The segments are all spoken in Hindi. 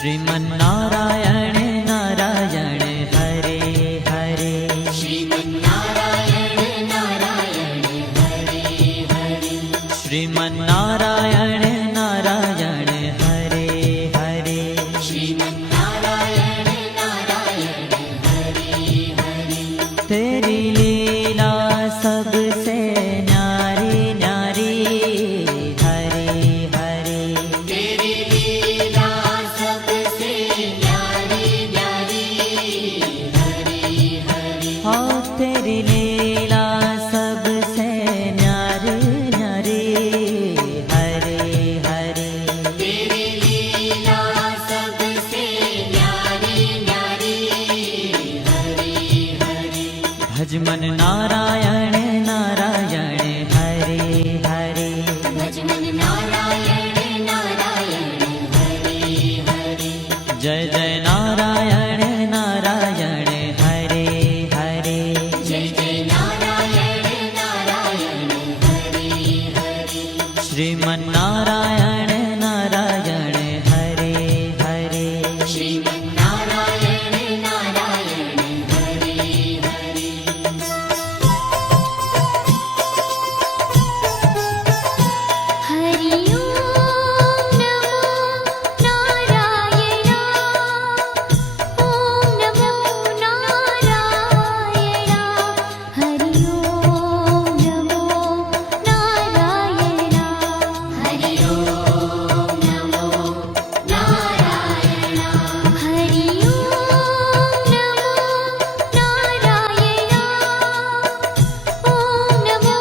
श्रीमन्नारायण नारायण हरे हरे। श्रीमन्नारायण नारायण हरे हरे। श्रीमन्नारायण नारायण हरे हरे। श्रीमन्नारायण नारायण हरे हरे। तेरी लीला सबसे न्यारी न्यारी हरे हरे। तेरी लीला सबसे न्यारी न्यारी हरे हरे। हाँ तेरी लीला सबसे न्यारी न्यारी हरे हरे। तेरी लीला सबसे न्यारी न्यारी हरे हरे। भजमन नारायण नारायण हरे हरे। भजमन नारायण नारायण हरे हरे। जय जय नारायण नारायण हरे हरे। जय जय नारायण नारायण हरे हरे। श्रीमन्नारायण नारायण हरे हरे। श्रीमन्नारायण नारायण हरे हरे। हरि ओम नमो नारायण। ओम नमो नारायण। हरि ओम नमो नारायण। हरि ओम नमो नारायण। हरि ओम नमो नारायण। ओम नमो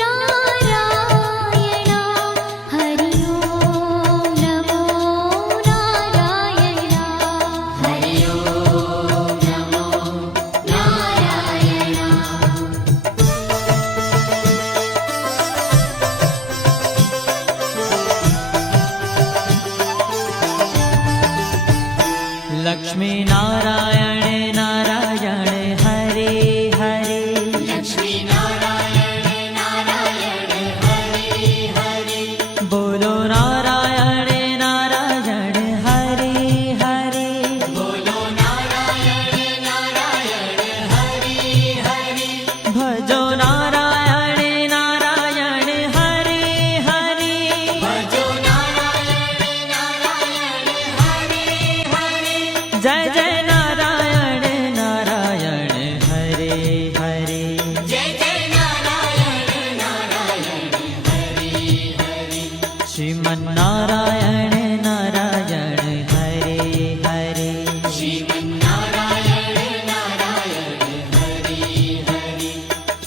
नारायण। हरि ओम नमो नारायण। हरि ओम नमो नारायण। लक्ष्मी नारायण नारायण हरे हरे। लक्ष्मी नारायण नारायण हरे हरे। बोलो नारायण नारायण हरे हरे। बोलो नारायण नारायण हरे हरे। भजो नारायण नारायण हरे हरे। भजो नारायण नारायण हरे हरे। जय जय नारायण नारायण हरे हरे। जय जय नारायण नारायण हरे हरे। श्रीमन्नारायण नारायण हरे हरे। श्रीमन्नारायण नारायण हरे हरे।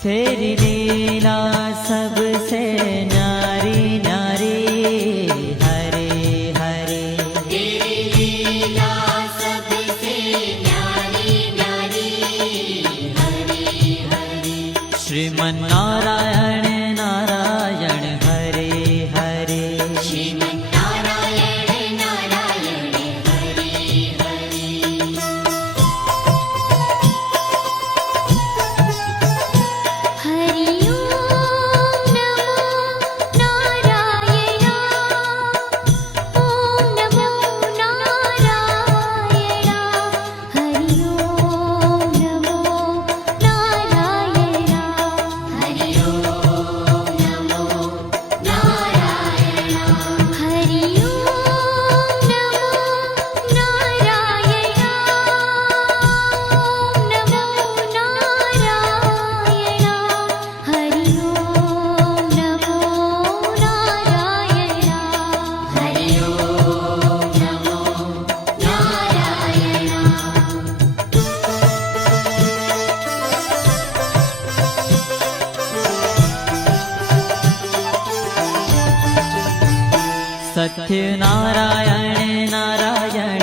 तेरी लीला सबसे न्यारी न्यारी हरे हरे। तेरी लीला सबसे न्यारी न्यारी हरे हरे। श्रीमन्नारायण नारायण हरे हरे। श्रीमन्नारायण नारायण हरे हरे। हरि ओम नमो नारायण। ओम नमो नारायण। हरि ओम नमो नारायण। हरि ओम नमो नारायण। हरि ओम नमो नारायण। ओम नमो नारायण। हरि ओम नमो नारायण। हरि ओम नमो नारायण। सत्य नारायण नारायण